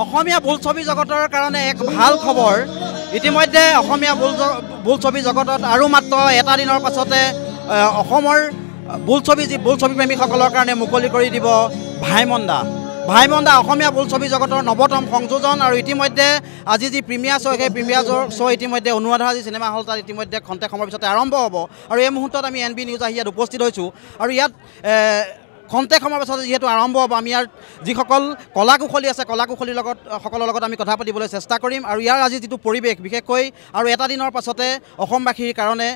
অসমীয়া বোলছবি জগতৰ কাৰণে এক ভাল খবৰ ইতিমধ্যে অসমীয়া বোলছবি জগতত আৰু মাত্ৰ এটা দিনৰ পাছতে অসমৰ বোলছবি প্ৰেমীসকলৰ কাৰণে মুকলি কৰি দিব ভাইমন্দা অসমীয়া বোলছবি জগতৰ নৱতম সংযোজন আৰু ইতিমধ্যে আজি যি প্ৰিমিয়াৰ শ্ব' সেই প্ৰিমিয়াৰ শ্ব' ইতিমধ্যে অনুৰাধা যি চিনেমা হল তাত ইতিমধ্যে খন্তেক সময়ৰ পিছতে আৰম্ভ হ'ব আৰু এই মুহূৰ্তত আমি NB নিউজ আহি ইয়াত উপস্থিত হৈছোঁ আৰু ইয়াত খন্তেক সময়ৰ পাছতে যিহেতু আৰম্ভ হ'ব আমি ইয়াৰ যিসকল কলা কুশলী আছে সকলৰ লগত আমি কথা পাতিবলৈ চেষ্টা কৰিম আৰু ইয়াৰ আজি যিটো পৰিৱেশ বিশেষকৈ আৰু এটা দিনৰ পাছতে অসমবাসীৰ কাৰণে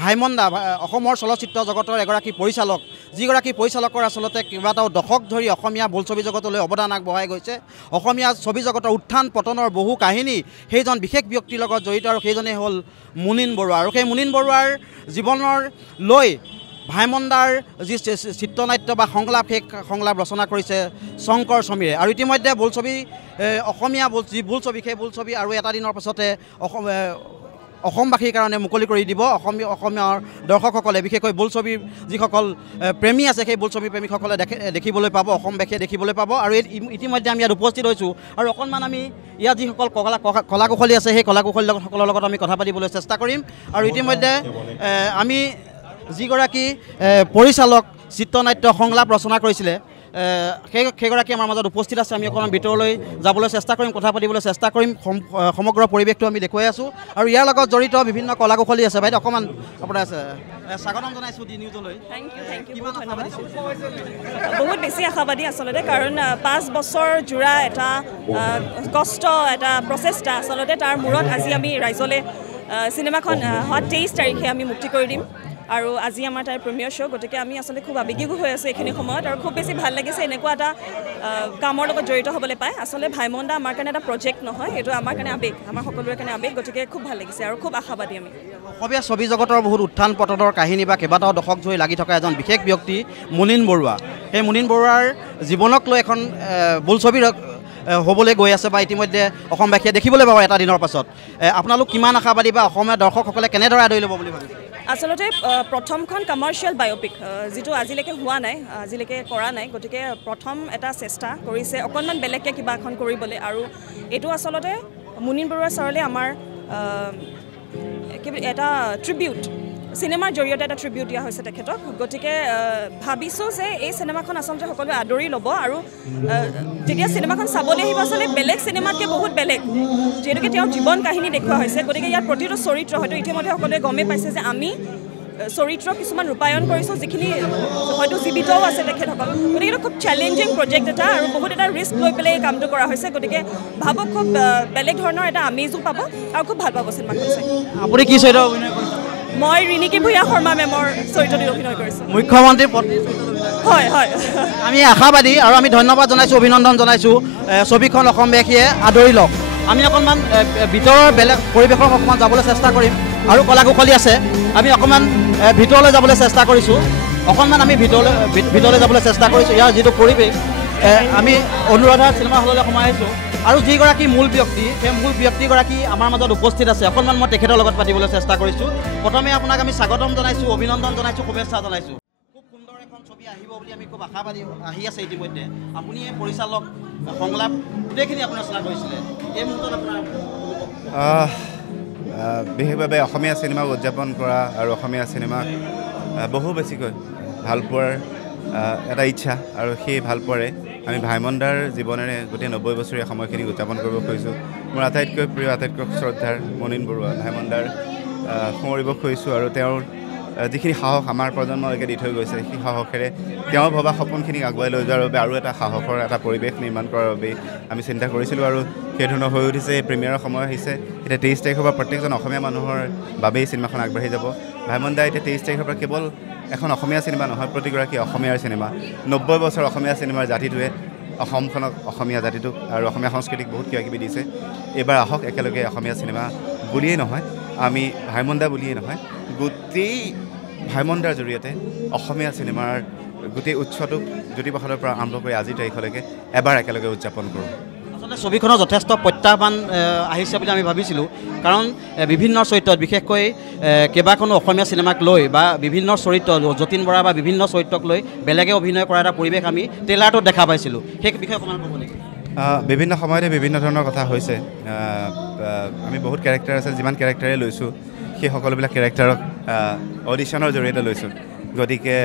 ভাইমন্দা অসমৰ চলচ্চিত্ৰ জগতৰ এগৰাকী পৰিচালক যিগৰাকী পৰিচালকৰ আচলতে কেইবাটাও দশক ধৰি অসমীয়া বোলছবি জগতলৈ অৱদান আগবঢ়াই গৈছে অসমীয়া ছবি জগতৰ উত্থান পতনৰ বহু কাহিনী সেইজন বিশেষ ব্যক্তিৰ লগত জড়িত আৰু সেইজনেই হ'ল মুনীন বৰুৱা আৰু সেই মুনীন বৰুৱাৰ জীৱনৰ লৈ ভাইমন্দাৰ যি চিত্ৰনাট্য বা সংলাপ সেই সংলাপ ৰচনা কৰিছে শংকৰ সমীৰে আৰু ইতিমধ্যে অসমীয়া যি বোলছবি সেই বোলছবি আৰু এটা দিনৰ পাছতে অসমবাসীৰ কাৰণে মুকলি কৰি দিব অসমীয়াৰ দৰ্শকসকলে বিশেষকৈ বোলছবিৰ যিসকল প্ৰেমী আছে সেই বোলছবি প্ৰেমীসকলে দেখিবলৈ পাব অসমবাসীয়ে দেখিবলৈ পাব আৰু ইতিমধ্যে আমি ইয়াত উপস্থিত হৈছোঁ আৰু অকণমান আমি ইয়াত যিসকল কলা কুশলী আছে সেই কলা কুশলীসকলৰ লগত আমি কথা পাতিবলৈ চেষ্টা কৰিম আৰু ইতিমধ্যে আমি যিগৰাকী পৰিচালক চিত্ৰনাট্য সংলাপ ৰচনা কৰিছিলে সেইগৰাকী আমাৰ মাজত উপস্থিত আছে আমি অকণমান ভিতৰলৈ যাবলৈ চেষ্টা কৰিম কথা পাতিবলৈ চেষ্টা কৰিম সমগ্ৰ পৰিৱেশটো আমি দেখুৱাই আছোঁ আৰু ইয়াৰ লগত জড়িত বিভিন্ন কলা কুশলী আছে বাইদেউ অকণমান আপোনাৰ আছে স্বাগতম জনাইছোঁ ডি নিউজলৈ বহুত বেছি আশাবাদী আচলতে কাৰণ 5 বছৰ জোৰা এটা কষ্ট এটা প্ৰচেষ্টা আচলতে তাৰ মূৰত আজি আমি ৰাইজলৈ চিনেমাখন 23 তাৰিখে আমি মুক্তি কৰি দিম আৰু আজি আমাৰ তাৰ প্ৰিমিয়াৰ শ্ব' গতিকে আমি আচলতে খুব আৱেগিক হৈ আছোঁ এইখিনি সময়ত আৰু খুব বেছি ভাল লাগিছে এনেকুৱা এটা কামৰ লগত জড়িত হ'বলৈ পায় আচলতে ভাইমন্দা আমাৰ কাৰণে এটা প্ৰজেক্ট নহয় এইটো আমাৰ কাৰণে আৱেগ আমাৰ সকলোৰে কাৰণে আৱেগ গতিকে খুব ভাল লাগিছে আৰু খুব আশাবাদী আমি অসমীয়া ছবি জগতৰ বহুত উত্থান পতনৰ কাহিনী বা কেইবাটাও দশক ধৰি লাগি থকা এজন বিশেষ ব্যক্তি মুনীন বৰুৱা সেই মুনীন বৰুৱাৰ জীৱনক লৈ এখন বোলছবি হ'বলৈ গৈ আছে বা ইতিমধ্যে অসমবাসীয়ে দেখিবলৈ পাব এটা দিনৰ পাছত আপোনালোক কিমান আশাবাদী বা অসমীয়া দৰ্শকসকলে কেনেদৰে আদৰি ল'ব বুলি ভাবিছে আচলতে প্ৰথমখন কমাৰ্চিয়েল বায়'পিক যিটো আজিলৈকে হোৱা নাই আজিলৈকে কৰা নাই গতিকে প্ৰথম এটা চেষ্টা কৰিছে অকণমান বেলেগকৈ কিবা এখন কৰিবলৈ আৰু এইটো আচলতে মুনীন বৰুৱা ছাৰলৈ আমাৰ এটা ট্ৰিবিউট চিনেমাৰ জৰিয়তে এটা ট্ৰিবিউট দিয়া হৈছে তেখেতক গতিকে ভাবিছোঁ যে এই চিনেমাখন আচলতে সকলোৱে আদৰি ল'ব আৰু যেতিয়া চিনেমাখন চাবলৈ আহিব আচলতে বেলেগ চিনেমাতকৈ বহুত বেলেগ যিহেতুকে তেওঁৰ জীৱন কাহিনী দেখুওৱা হৈছে গতিকে ইয়াৰ প্ৰতিটো চৰিত্ৰ হয়তো ইতিমধ্যে সকলোৱে গমেই পাইছে যে আমি চৰিত্ৰ কিছুমান ৰূপায়ণ কৰিছোঁ যিখিনি হয়তো জীৱিতও আছে তেখেতসকল গতিকে এইটো খুব চেলেঞ্জিং প্ৰজেক্ট এটা আৰু বহুত এটা ৰিস্ক লৈ পেলাই এই কামটো কৰা হৈছে গতিকে ভাবক খুব বেলেগ ধৰণৰ এটা আমেজো পাব আৰু খুব ভাল পাব চিনেমাখন চাই আপুনি কি চৰিত্ৰ অভিনয় কৰিছে মই ৰিণিকী ভূঞা শৰ্মা মেমৰ চৰিত্ৰটিত অভিনয় কৰিছোঁ মুখ্যমন্ত্ৰীৰ পত্নী হয় আমি আশাবাদী আৰু আমি ধন্যবাদ জনাইছোঁ অভিনন্দন জনাইছোঁ ছবিখন অসমবাসীয়ে আদৰি লওক আমি অকণমান ভিতৰৰ বেলেগ পৰিৱেশৰ অকণমান যাবলৈ চেষ্টা কৰিম আৰু কলা কুশলী আছে আমি অকণমান ভিতৰলৈ যাবলৈ চেষ্টা কৰিছোঁ অকণমান আমি ভিতৰলৈ যাবলৈ চেষ্টা কৰিছোঁ ইয়াৰ যিটো পৰিৱেশ আমি অনুৰাধা চিনেমা হললৈ সোমাই আহিছোঁ আৰু যিগৰাকী মূল ব্যক্তি সেই মূল ব্যক্তিগৰাকী আমাৰ মাজত উপস্থিত আছে অকণমান মই তেখেতৰ লগত পাতিবলৈ চেষ্টা কৰিছোঁ প্ৰথমে আপোনাক আমি স্বাগতম জনাইছোঁ অভিনন্দন জনাইছোঁ শুভেচ্ছা জনাইছোঁ খুব সুন্দৰ এখন ছবি আহিব বুলি আমি খুব আশাবাদী আহি আছে ইতিমধ্যে আপুনি পৰিচালক সংলাপ গোটেইখিনি আপুনি ৰচনা কৰিছিলে এই মুহূৰ্তত আপোনাৰ বিশেষভাৱে অসমীয়া চিনেমাক উদযাপন কৰা আৰু অসমীয়া চিনেমাক বহু বেছিকৈ ভাল পোৱাৰ এটা ইচ্ছা আৰু সেই ভাল পোৱাৰে আমি ভাইমন্দাৰ জীৱনেৰে গোটেই 90 বছৰীয়া সময়খিনি উদযাপন কৰিব খুজিছোঁ মোৰ আটাইতকৈ প্ৰিয় আটাইতকৈ শ্ৰদ্ধাৰ মুনীন বৰুৱা ভাইমন্দাৰ সোঁৱৰিব খুজিছোঁ আৰু তেওঁৰ যিখিনি সাহস আমাৰ প্ৰজন্মলৈকে দি থৈ গৈছে সেই সাহসেৰে তেওঁ ভবা সপোনখিনিক আগুৱাই লৈ যোৱাৰ বাবে আৰু এটা সাহসৰ এটা পৰিৱেশ নিৰ্মাণ কৰাৰ বাবে আমি চিন্তা কৰিছিলোঁ আৰু সেই ধৰণৰ হৈ উঠিছে প্ৰিমিয়াৰৰ সময় আহিছে এতিয়া 23 তাৰিখৰ পৰা প্ৰত্যেকজন অসমীয়া মানুহৰ বাবেই চিনেমাখন আগবাঢ়ি যাব ভাইমন্দা এতিয়া 23 তাৰিখৰ পৰা কেৱল এখন অসমীয়া চিনেমা নহয় প্ৰতিগৰাকী অসমীয়াৰ চিনেমা 90 বছৰ অসমীয়া চিনেমাৰ জাতিটোৱে অসমখনক অসমীয়া জাতিটোক আৰু অসমীয়া সংস্কৃতিক বহুত কিবাকিবি দিছে এইবাৰ আহক একেলগে অসমীয়া চিনেমা বুলিয়েই নহয় আমি ভাইমন্দা বুলিয়েই নহয় গোটেই ভাইমন্দাৰ জৰিয়তে অসমীয়া চিনেমাৰ গোটেই উৎসটোক জ্যোতিপ্ৰসাদৰ পৰা আৰম্ভ কৰি আজিৰ তাৰিখলৈকে এবাৰ একেলগে উদযাপন কৰোঁ আচলতে ছবিখনৰ যথেষ্ট প্ৰত্যাহ্বান আহিছে বুলি আমি ভাবিছিলোঁ কাৰণ বিভিন্ন চৰিত্ৰত বিশেষকৈ কেইবাখনো অসমীয়া চিনেমাক লৈ বা বিভিন্ন চৰিত্ৰ যতীন বৰা বা বিভিন্ন চৰিত্ৰক লৈ বেলেগে অভিনয় কৰা এটা পৰিৱেশ আমি ট্ৰেইলাৰটোত দেখা পাইছিলোঁ সেই বিষয়ে অকণমান ক'ব নেকি বিভিন্ন সময়তে বিভিন্ন ধৰণৰ কথা হৈছে আমি বহুত কেৰেক্টাৰ আছে যিমান কেৰেক্টাৰে লৈছোঁ সেই সকলোবিলাক কেৰেক্টাৰক অডিশ্যনৰ জৰিয়তে লৈছোঁ গতিকে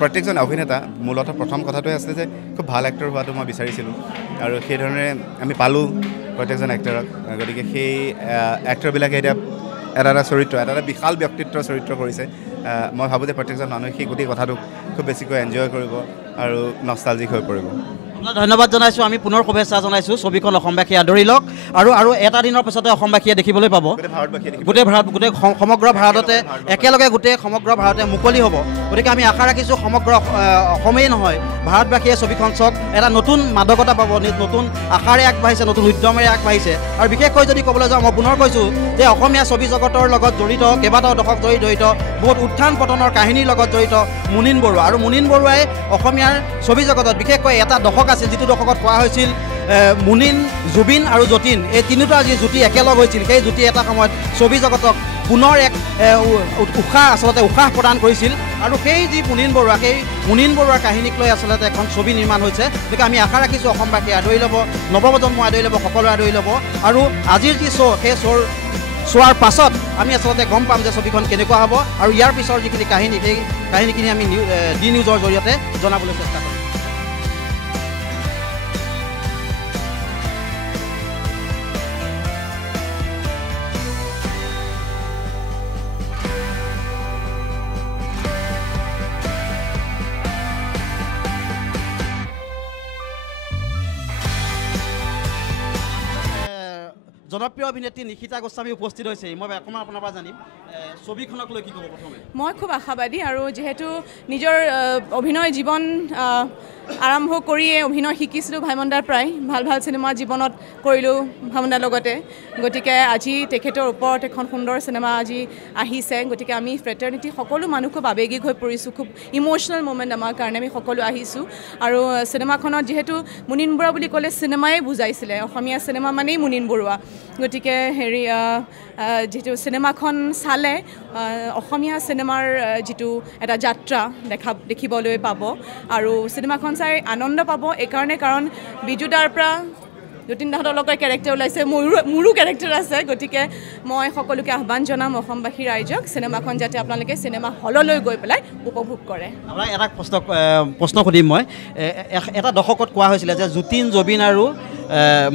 প্ৰত্যেকজন অভিনেতা মূলতঃ প্ৰথম কথাটোৱে আছিলে যে খুব ভাল এক্টৰ হোৱাটো মই বিচাৰিছিলোঁ আৰু সেইধৰণে আমি পালোঁ প্ৰত্যেকজন এক্টৰক গতিকে সেই এক্টৰবিলাকে এতিয়া এটা চৰিত্ৰ এটা বিশাল ব্যক্তিত্বৰ চৰিত্ৰ কৰিছে মই ভাবোঁ যে প্ৰত্যেকজন মানুহে সেই গোটেই কথাটোক খুব বেছিকৈ এনজয় কৰিব আৰু নষ্টালজিক হৈ পৰিব ধন্যবাদ জনাইছোঁ আমি পুনৰ শুভেচ্ছা জনাইছোঁ ছবিখন অসমবাসীয়ে আদৰি লওক আৰু এটা দিনৰ পিছতে অসমবাসীয়ে দেখিবলৈ পাব গোটেই সমগ্ৰ ভাৰততে একেলগে গোটেই সমগ্ৰ ভাৰতে মুকলি হ'ব গতিকে আমি আশা ৰাখিছোঁ সমগ্ৰ অসমেই নহয় ভাৰতবাসীয়ে ছবিখন চাওক এটা নতুন মাদকতা পাব নতুন আশাৰে আগবাঢ়িছে নতুন উদ্যমেৰে আগবাঢ়িছে আৰু বিশেষকৈ যদি ক'বলৈ যাওঁ মই পুনৰ কৈছোঁ যে অসমীয়া ছবি জগতৰ লগত জড়িত কেইবাটাও দশক ধৰি জড়িত বহুত উত্থান পতনৰ কাহিনীৰ লগত জড়িত মুনীন বৰুৱা আৰু মুনীন বৰুৱাই অসমীয়াৰ ছবি জগতত বিশেষকৈ এটা দশক আছিল যিটো দশকত কোৱা হৈছিল মুনীন জুবিন আৰু যতীন এই তিনিওটা যি জুতি একেলগ হৈছিল সেই জুতি এটা সময়ত ছবি জগতক পুনৰ এক উশাহ প্ৰদান কৰিছিল আৰু সেই যি মুনীন বৰুৱাৰ কাহিনীক লৈ আচলতে এখন ছবি নিৰ্মাণ হৈছে গতিকে আমি আশা ৰাখিছোঁ অসমবাসীয়ে আদৰি ল'ব নৱপ্ৰজন্ম আদৰি ল'ব সকলোৱে আদৰি ল'ব আৰু আজিৰ যি শ্ব' সেই চোৱাৰ পাছত আমি আচলতে গম পাম যে ছবিখন কেনেকুৱা হ'ব আৰু ইয়াৰ পিছৰ যিখিনি কাহিনী সেই কাহিনীখিনি আমি ডি নিউজৰ জৰিয়তে জনাবলৈ চেষ্টা কৰিম জনপ্ৰিয় অভিনেত্ৰী নিশিতা গোস্বামী উপস্থিত হৈছে মই অকণমান আপোনাৰ পৰা জানিম ছবিখনক লৈ কি ক'ব প্ৰথমে মই খুব আশাবাদী আৰু যিহেতু নিজৰ অভিনয় জীৱন আৰম্ভ কৰিয়ে অভিনয় শিকিছিলোঁ ভাইমনদাৰ প্ৰায় ভাল চিনেমা জীৱনত কৰিলোঁ ভাইমনদাৰ লগতে গতিকে আজি তেখেতৰ ওপৰত এখন সুন্দৰ চিনেমা আজি আহিছে গতিকে আমি ফ্ৰেটাৰ্নিটি সকলো মানুহ খুব আৱেগিক হৈ পৰিছোঁ খুব ইম'চনেল মুমেণ্ট আমাৰ কাৰণে আমি সকলো আহিছোঁ আৰু চিনেমাখনত যিহেতু মুনীন বৰুৱা বুলি ক'লে চিনেমাই বুজাইছিলে অসমীয়া চিনেমা মানেই মুনীন বৰুৱা গতিকে যিটো চিনেমাখন চালে অসমীয়া চিনেমাৰ যিটো এটা যাত্ৰা দেখিবলৈ পাব আৰু চিনেমাখন চাই আনন্দ পাব এইকাৰণে কাৰণ বিজু দাৰ পৰা যতীন দাহঁতৰ লগত কেৰেক্টাৰ ওলাইছে মোৰো কেৰেক্টাৰ আছে গতিকে মই সকলোকে আহ্বান জনাম অসমবাসী ৰাইজক চিনেমাখন যাতে আপোনালোকে চিনেমা হললৈ গৈ পেলাই উপভোগ কৰে আপোনাক এটা প্ৰশ্ন সুধিম মই এটা দশকত কোৱা হৈছিলে যে যতীন জবিন আৰু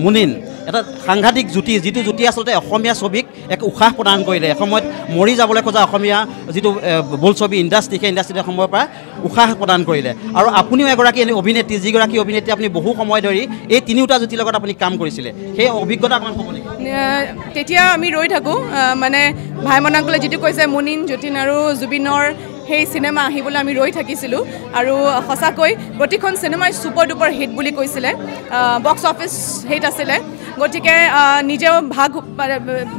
মুনীন এটা সাংঘাতিক যিটো জুতি আচলতে অসমীয়া ছবিক এক উশাহ প্ৰদান কৰিলে এসময়ত মৰি যাবলৈ খোজা অসমীয়া যিটো বোলছবি ইণ্ডাষ্ট্ৰি সেই ইণ্ডাষ্ট্ৰিৰ সময়ৰ পৰা উশাহ প্ৰদান কৰিলে আৰু আপুনিও এগৰাকী এনে অভিনেত্ৰী যিগৰাকী অভিনেত্ৰী আপুনি বহু সময় ধৰি এই তিনিওটা জুতিৰ লগত আপুনি কাম কৰিছিলে সেই অভিজ্ঞতা অকণমান ক'ব নেকি তেতিয়া আমি ৰৈ থাকোঁ মানে ভাইমনাকলে যিটো কৈছে মুনীন যতীন আৰু জুবিনৰ সেই চিনেমা আহিবলৈ আমি ৰৈ থাকিছিলোঁ আৰু সঁচাকৈ প্ৰতিখন চিনেমাই ছুপাৰ ডুপাৰ হিট বুলি কৈছিলে বক্স অফিচ হিট আছিলে গতিকে নিজেও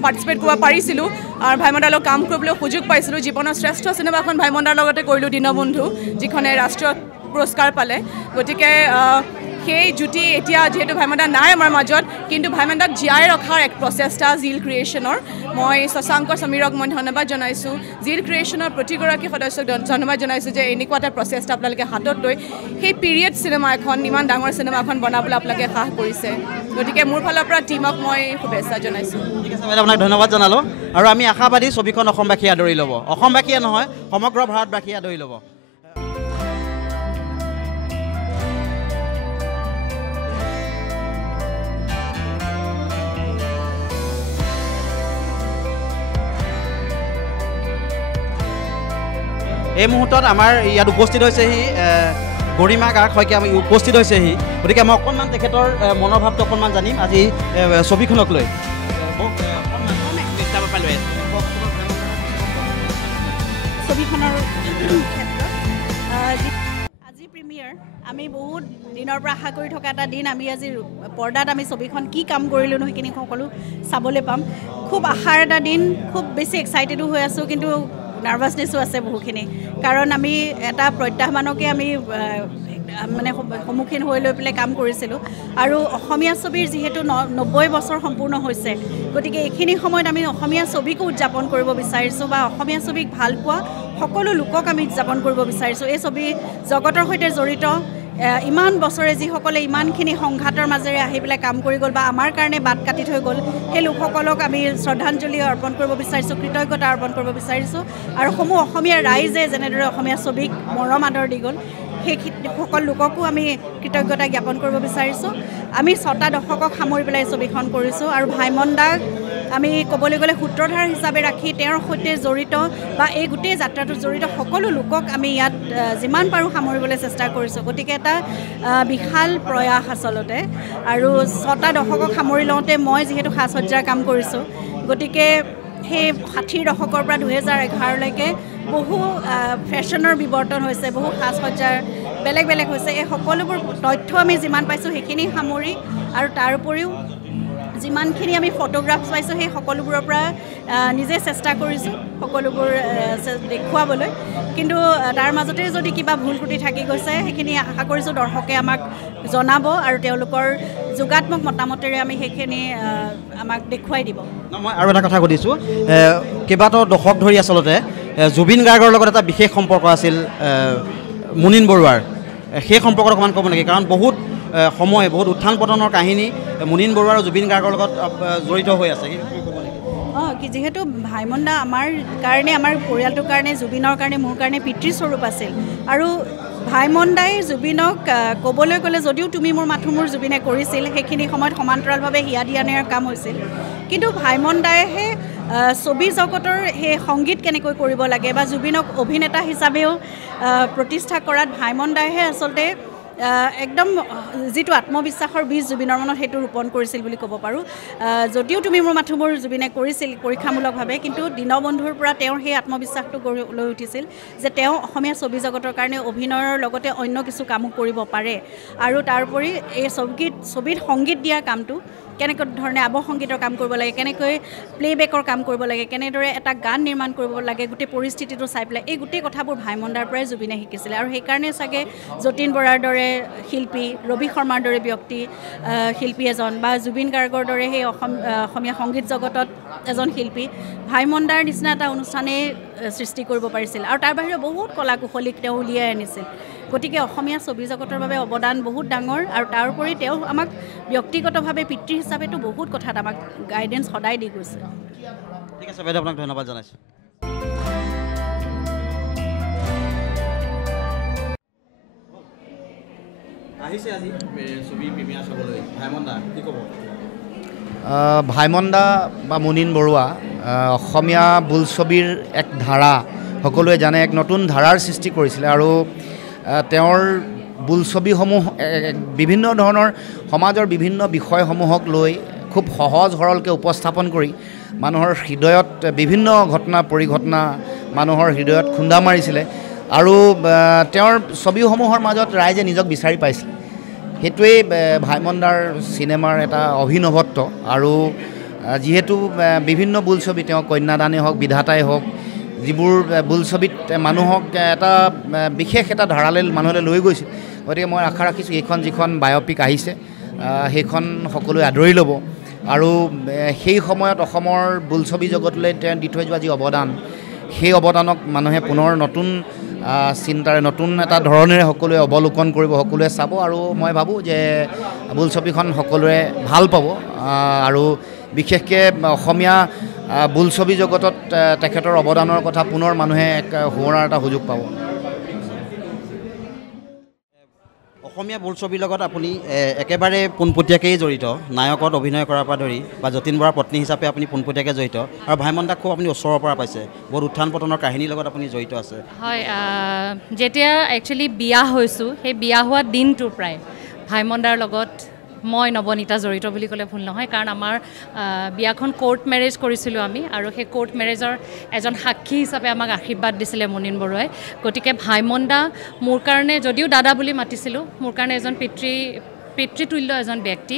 পাৰ্টিচিপেট কৰিব পাৰিছিলোঁ আৰু ভাইমনদাৰ লগত কাম কৰিবলৈ সুযোগ পাইছিলোঁ জীৱনৰ শ্ৰেষ্ঠ চিনেমাখন ভাইমনদাৰ লগতে কৰিলোঁ দীনবন্ধু যিখনে ৰাষ্ট্ৰীয় পুৰস্কাৰ পালে গতিকে সেই জুতি এতিয়া যিহেতু ভাইমনদা নাই আমাৰ মাজত কিন্তু ভাইমনদাক জীয়াই ৰখাৰ এক প্ৰচেষ্টা জিল ক্ৰিয়েশ্যনৰ মই শশাংক সমীৰক মই ধন্যবাদ জনাইছোঁ জিল ক্ৰিয়েশ্যনৰ প্ৰতিগৰাকী সদস্যক ধন্যবাদ জনাইছোঁ যে এনেকুৱা এটা প্ৰচেষ্টা আপোনালোকে হাতত লৈ সেই পিৰিয়ড চিনেমা এখন ইমান ডাঙৰ চিনেমা এখন বনাবলৈ আপোনালোকে সাহ কৰিছে গতিকে মোৰ ফালৰ পৰা টীমক মই শুভেচ্ছা জনাইছোঁ ঠিক আছে বাইদেউ আপোনাক ধন্যবাদ জনালোঁ আৰু আমি আশাবাদী ছবিখন অসমবাসীয়ে আদৰি ল'ব অসমবাসীয়ে নহয় সমগ্ৰ ভাৰতবাসীয়ে আদৰি ল'ব এই মুহূৰ্তত আমাৰ ইয়াত উপস্থিত হৈছেহি গৰিমা গাৰ্গ শইকীয়া উপস্থিত হৈছেহি গতিকে মই অকণমান তেখেতৰ মনোভাৱটো অকণমান জানিম আজি ছবিখনক লৈ ছবিখনৰ আজি প্ৰিমিয়াৰ আমি বহুত দিনৰ পৰা আশা কৰি থকা এটা দিন আমি আজি পৰ্দাত আমি ছবিখন কি কাম কৰিলোঁ ন সেইখিনি সকলো চাবলৈ পাম খুব আশাৰ এটা দিন খুব বেছি এক্সাইটেডো হৈ আছোঁ কিন্তু নাৰ্ভাছনেছো আছে বহুখিনি কাৰণ আমি এটা প্ৰত্যাহ্বানকে আমি মানে সন্মুখীন হৈ লৈ পেলাই কাম কৰিছিলোঁ আৰু অসমীয়া ছবিৰ যিহেতু 90 বছৰ সম্পূৰ্ণ হৈছে গতিকে এইখিনি সময়ত আমি অসমীয়া ছবিকো উদযাপন কৰিব বিচাৰিছোঁ বা অসমীয়া ছবিক ভাল পোৱা সকলো লোকক আমি উদযাপন কৰিব বিচাৰিছোঁ এই ছবি জগতৰ সৈতে জড়িত ইমান বছৰে যিসকলে ইমানখিনি সংঘাতৰ মাজেৰে আহি পেলাই কাম কৰি গ'ল বা আমাৰ কাৰণে বাট কাটি থৈ গ'ল সেই লোকসকলক আমি শ্ৰদ্ধাঞ্জলি অৰ্পণ কৰিব বিচাৰিছোঁ, কৃতজ্ঞতা অৰ্পণ কৰিব বিচাৰিছোঁ। আৰু সমূহ অসমীয়া ৰাইজে যেনেদৰে অসমীয়া ছবিক মৰম আদৰ দি গ'ল সেই সকল লোককো আমি কৃতজ্ঞতা জ্ঞাপন কৰিব বিচাৰিছোঁ। আমি 6টা দশকক সামৰি পেলাই ছবিখন কৰিছোঁ আৰু ভাইমন দাক আমি ক'বলৈ গ'লে সূত্ৰধাৰ হিচাপে ৰাখি তেওঁৰ সৈতে জড়িত বা এই গোটেই যাত্ৰাটোত জড়িত সকলো লোকক আমি ইয়াত যিমান পাৰোঁ সামৰিবলৈ চেষ্টা কৰিছোঁ। গতিকে এটা বিশাল প্ৰয়াস আচলতে। আৰু 6টা দশকক সামৰি লওঁতে মই যিহেতু সাজ সজ্জাৰ কাম কৰিছোঁ, গতিকে সেই 60ৰ দশকৰ পৰা 2011লৈকে বহু ফেশ্বনৰ বিৱৰ্তন হৈছে, বহু সাজ সজ্জাৰ বেলেগ বেলেগ হৈছে। এই সকলোবোৰ তথ্য আমি যিমান পাইছোঁ সেইখিনি সামৰি আৰু তাৰ উপৰিও যিমানখিনি আমি ফটোগ্ৰাফছ পাইছোঁ সেই সকলোবোৰৰ পৰা নিজে চেষ্টা কৰিছোঁ সকলোবোৰ দেখুৱাবলৈ। কিন্তু তাৰ মাজতে যদি কিবা ভুল ত্ৰুটি থাকি গৈছে সেইখিনি আশা কৰিছোঁ দৰ্শকে আমাক জনাব আৰু তেওঁলোকৰ যোগাত্মক মতামতেৰে আমি সেইখিনি আমাক দেখুৱাই দিব। মই আৰু এটা কথা সুধিছোঁ, কেইবাটাও দশক ধৰি আচলতে জুবিন গাৰ্গৰ লগত এটা বিশেষ সম্পৰ্ক আছিল মুনীন বৰুৱাৰ, সেই সম্পৰ্কত অকণমান ক'ব নেকি? কাৰণ বহুত সময় বহুত উত্থান পতনৰ কাহিনী মুনীন বৰুৱা আৰু জুবিন গাৰ্গৰ লগত জড়িত হৈ আছে। কি যিহেতু ভাইমন দা আমাৰ কাৰণে, আমাৰ পৰিয়ালটোৰ কাৰণে, জুবিনৰ কাৰণে, মোৰ কাৰণে পিতৃস্বৰূপ আছিল। আৰু ভাইমন দাই জুবিনক ক'বলৈ গ'লে যদিও তুমি মোৰ মাথো মোৰ জুবিনে কৰিছিল, সেইখিনি সময়ত সমান্তৰালভাৱে হিয়া দিয়া নিয়াৰ কাম হৈছিল। কিন্তু ভাইমন দাইহে ছবি জগতৰ সেই সংগীত কেনেকৈ কৰিব লাগে বা জুবিনক অভিনেতা হিচাপেও প্ৰতিষ্ঠা কৰাত ভাইমন দাইহে আচলতে একদম যিটো আত্মবিশ্বাসৰ বীজ জুবিনৰ মনত সেইটো ৰোপণ কৰিছিল বুলি ক'ব পাৰোঁ। যদিও তুমি মোৰ মাথো মোৰ জুবিনে কৰিছিল পৰীক্ষামূলকভাৱে, কিন্তু দীনবন্ধুৰ পৰা তেওঁৰ সেই আত্মবিশ্বাসটো লৈ উঠিছিল যে তেওঁ অসমীয়া ছবি জগতৰ কাৰণে অভিনয়ৰ লগতে অন্য কিছু কামো কৰিব পাৰে। আৰু তাৰোপৰি এই ছবিত সংগীত দিয়াৰ কামটো কেনেকৈ ধৰণে আৱহ সংগীতৰ কাম কৰিব লাগে, কেনেকৈ প্লে'বেকৰ কাম কৰিব লাগে, কেনেদৰে এটা গান নিৰ্মাণ কৰিব লাগে, গোটেই পৰিস্থিতিটো চাই পেলাই এই গোটেই কথাবোৰ ভাইমন দাৰ পৰাই জুবিনে শিকিছিলে। আৰু সেইকাৰণে চাগে যতীন বৰাৰ দৰে শিল্পী, ৰবি শৰ্মাৰ দৰে ব্যক্তি শিল্পী এজন বা জুবিন গাৰ্গৰ দৰে সেই অসমীয়া সংগীত জগতত এজন শিল্পী ভাইমন দাৰ নিচিনা এটা অনুষ্ঠানেই সৃষ্টি কৰিব পাৰিছিল। আৰু তাৰ বাহিৰে বহুত কলা কুশলীক তেওঁ উলিয়াই আনিছিল। গতিকে অসমীয়া ছবি জগতৰ বাবে অৱদান বহুত ডাঙৰ। আৰু তাৰোপৰি তেওঁ আমাক ব্যক্তিগতভাৱে পিতৃ হিচাপেতো বহুত কথাত আমাক গাইডেঞ্চ সদায় দি গৈছে। ঠিক আছে বাইদেউ, আপোনাক ধন্যবাদ জনাইছোঁ। আহিছে আজি ছবি প্ৰিমিয়াৰ চাবলৈ ভাইমন দা, কি ক'ব? ভাইমন দা বা মুনীন বৰুৱা অসমীয়া বোলছবিৰ এক ধাৰা, সকলোৱে জানে এক নতুন ধাৰাৰ সৃষ্টি কৰিছিলে। আৰু তেওঁৰ বোলছবিসমূহ বিভিন্ন ধৰণৰ সমাজৰ বিভিন্ন বিষয়সমূহক লৈ খুব সহজ সৰলকৈ উপস্থাপন কৰি মানুহৰ হৃদয়ত বিভিন্ন ঘটনা পৰিঘটনা মানুহৰ হৃদয়ত খুন্দা মাৰিছিলে। আৰু তেওঁৰ ছবিসমূহৰ মাজত ৰাইজে নিজক বিচাৰি পাইছিল। সেইটোৱেই ভাইমন দাৰ চিনেমাৰ এটা অভিনৱত্ব। আৰু যিহেতু বিভিন্ন বোলছবি তেওঁ কন্যাদানেই হওক, বিধাতাই হওক, যিবোৰ বোলছবিত মানুহক এটা বিশেষ এটা ধাৰালৈ মানুহলৈ লৈ গৈছিল। গতিকে মই আশা ৰাখিছোঁ এইখন যিখন বায়'পিক আহিছে সেইখন সকলোৱে আদৰি ল'ব। আৰু সেই সময়ত অসমৰ বোলছবি জগতলৈ তেওঁ দি থৈ যোৱা যি অৱদান, সেই অৱদানক মানুহে পুনৰ নতুন চিন্তাৰে, নতুন এটা ধৰণেৰে সকলোৱে অৱলোকন কৰিব, সকলোৱে চাব। আৰু মই ভাবোঁ যে বোলছবিখন সকলোৱে ভাল পাব। আৰু বিশেষকৈ অসমীয়া বোলছবি জগতত তেখেতৰ অৱদানৰ কথা পুনৰ মানুহে এক সোঁৱৰাৰ এটা সুযোগ পাব। অসমীয়া বোলছবিৰ লগত আপুনি একেবাৰে পোনপটীয়াকৈয়ে জড়িত, নায়কত অভিনয় কৰাৰ পৰা ধৰি বা যতীন বৰাৰ পত্নী হিচাপে আপুনি পোনপটীয়াকৈ জড়িত। আৰু ভাইমন দাক খুব আপুনি ওচৰৰ পৰা পাইছে, বহুত উত্থান পতনৰ কাহিনীৰ লগত আপুনি জড়িত আছে। হয়, যেতিয়া একচুৱেলি বিয়া হৈছোঁ সেই বিয়া হোৱা দিনটোৰ প্ৰায় ভাইমন দাৰ লগত মই নৱনীতা জড়িত বুলি ক'লে ভুল নহয়। কাৰণ আমাৰ বিয়াখন কোৰ্ট মেৰেজ কৰিছিলোঁ আমি, আৰু সেই কোৰ্ট মেৰেজৰ এজন সাক্ষী হিচাপে আমাক আশীৰ্বাদ দিছিলে মুনীন বৰুৱাই। গতিকে ভাইমন দা মোৰ কাৰণে, যদিও দাদা বুলি মাতিছিলোঁ, মোৰ কাৰণে এজন পিতৃ পিতৃতুল্য এজন ব্যক্তি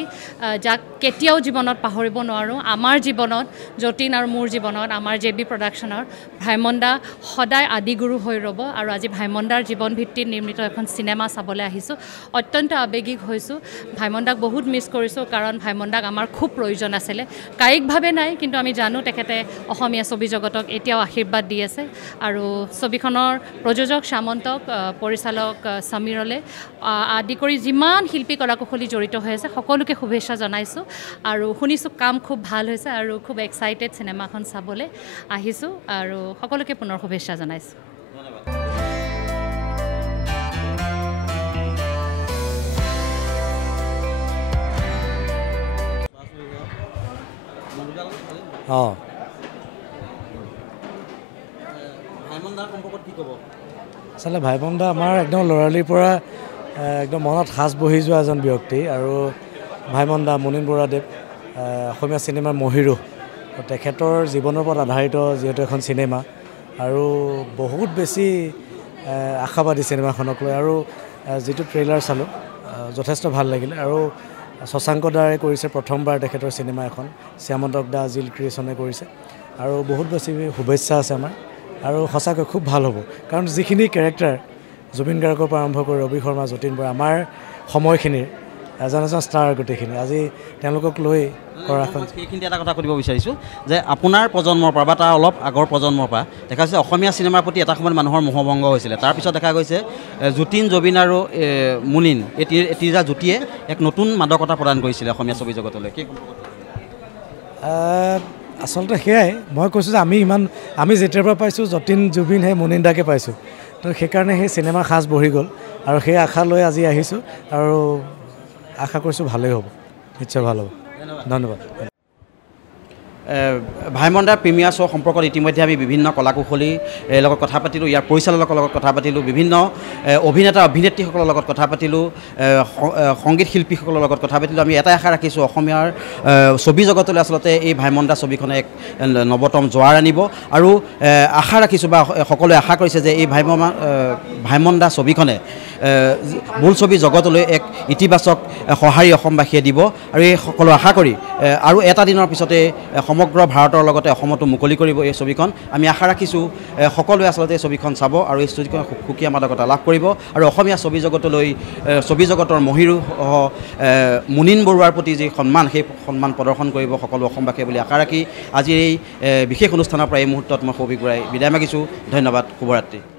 যাক কেতিয়াও জীৱনত পাহৰিব নোৱাৰোঁ আমাৰ জীৱনত যতীন আৰু মোৰ জীৱনত আমাৰ JB প্ৰডাকশ্যনৰ ভাইমন দা সদায় আদিগুৰু হৈ ৰ'ব আৰু আজি ভাইমন দাৰ জীৱন ভিত্তিত নিৰ্মিত এখন চিনেমা চাবলৈ আহিছোঁ অত্যন্ত আৱেগিক হৈছোঁ ভাইমন দাক বহুত মিছ কৰিছোঁ কাৰণ ভাইমন দাক আমাৰ খুব প্ৰয়োজন আছিলে কায়িকভাৱে নাই কিন্তু আমি জানো তেখেতে অসমীয়া ছবি জগতক এতিয়াও আশীৰ্বাদ দি আছে আৰু ছবিখনৰ প্ৰযোজক সামন্তক পৰিচালক সমীৰলে আদি কৰি যিমান শিল্পী কলাকুশলী জড়িত হৈ আছে সকলোকে শুভেচ্ছা জনাইছোঁ আৰু শুনিছোঁ কাম খুব ভাল হৈছে আৰু খুব এক্সাইটেড চিনেমাখন চাবলৈ আহিছোঁ আৰু সকলোকে পুনৰ শুভেচ্ছা জনাইছোঁ আচলতে ভাইমন দা আমাৰ একদম ল'ৰালিৰ পৰা একদম মনত সাজ বহি যোৱা এজন ব্যক্তি আৰু ভাইমন দা মুনীন বৰুৱাদেৱ অসমীয়া চিনেমাৰ মহিৰু তেখেতৰ জীৱনৰ ওপৰত আধাৰিত যিহেতু এখন চিনেমা আৰু বহুত বেছি আশাবাদী চিনেমাখনক লৈ আৰু যিটো ট্ৰেইলাৰ চালোঁ যথেষ্ট ভাল লাগিলে আৰু শশাংক দাৰে কৰিছে প্ৰথমবাৰ তেখেতৰ চিনেমা এখন শ্যামন্তক দা জিল ক্ৰিয়েশ্যনে কৰিছে আৰু বহুত বেছি শুভেচ্ছা আছে আমাৰ আৰু সঁচাকৈ খুব ভাল হ'ব কাৰণ যিখিনি কেৰেক্টাৰ জুবিন গাৰ্গৰ পৰা আৰম্ভ কৰি ৰবি শৰ্মা যতীন বৰা আমাৰ সময়খিনিৰ এজন ষ্টাৰ গোটেইখিনি আজি তেওঁলোকক লৈ কৰা সেইখিনি এটা কথা সুধিব বিচাৰিছোঁ যে আপোনাৰ প্ৰজন্মৰ পৰা বা তাৰ অলপ আগৰ প্ৰজন্মৰ পৰা দেখা গৈছে অসমীয়া চিনেমাৰ প্ৰতি এটা সময়ত মানুহৰ মোহভংগ হৈছিলে তাৰপিছত দেখা গৈছে যতীন জবিন আৰু মুনীন এই তিনিটা যুতিয়ে এক নতুন মাদকতা প্ৰদান কৰিছিলে অসমীয়া ছবি জগতলৈ আচলতে সেয়াই মই কৈছোঁ যে আমি যেতিয়াৰ পৰা পাইছোঁ যতীন জুবিন সেই মুনীন দাকে পাইছোঁ তো সেইকাৰণে সেই চিনেমা সাজ বহি গ'ল আৰু সেই আশা লৈ আজি আহিছোঁ আৰু আশা কৰিছোঁ ভালেই হ'ব নিশ্চয় ভাল হ'ব ধন্যবাদ ভাইমন দাৰ প্ৰিমিয়াৰ শ্ব' সম্পৰ্কত ইতিমধ্যে আমি বিভিন্ন কলাকুশলীৰ লগত কথা পাতিলোঁ ইয়াৰ পৰিচালকৰ লগত কথা পাতিলোঁ বিভিন্ন অভিনেতা অভিনেত্ৰীসকলৰ লগত কথা পাতিলোঁ সংগীত শিল্পীসকলৰ লগত কথা পাতিলোঁ আমি এটাই আশা ৰাখিছোঁ অসমীয়াৰ ছবি জগতলৈ আচলতে এই ভাইমন দা ছবিখনে এক নৱতম জোৱাৰ আনিব আৰু আশা ৰাখিছোঁ বা সকলোৱে আশা কৰিছে যে এই ভাইমন দা ছবিখনে বোলছবি জগতলৈ এক ইতিবাচক সঁহাৰি অসমবাসীয়ে দিব আৰু এই সকলো আশা কৰি আৰু এটা দিনৰ পিছতে সমগ্ৰ ভাৰতৰ লগতে অসমতো মুকলি কৰিব এই ছবিখন আমি আশা ৰাখিছোঁ সকলোৱে আচলতে এই ছবিখন চাব আৰু এই ছবিখন সুকীয়া মাদকতা লাভ কৰিব আৰু অসমীয়া ছবি জগতলৈ ছবি জগতৰ মহিৰু মুনীন বৰুৱাৰ প্ৰতি যি সন্মান সেই সন্মান প্ৰদৰ্শন কৰিব সকলো অসমবাসীয়ে বুলি আশা ৰাখি আজিৰ এই বিশেষ অনুষ্ঠানৰ পৰা এই মুহূৰ্তত মই সৌভিক বৰাই বিদায় মাগিছোঁ ধন্যবাদ শুভৰাত্ৰি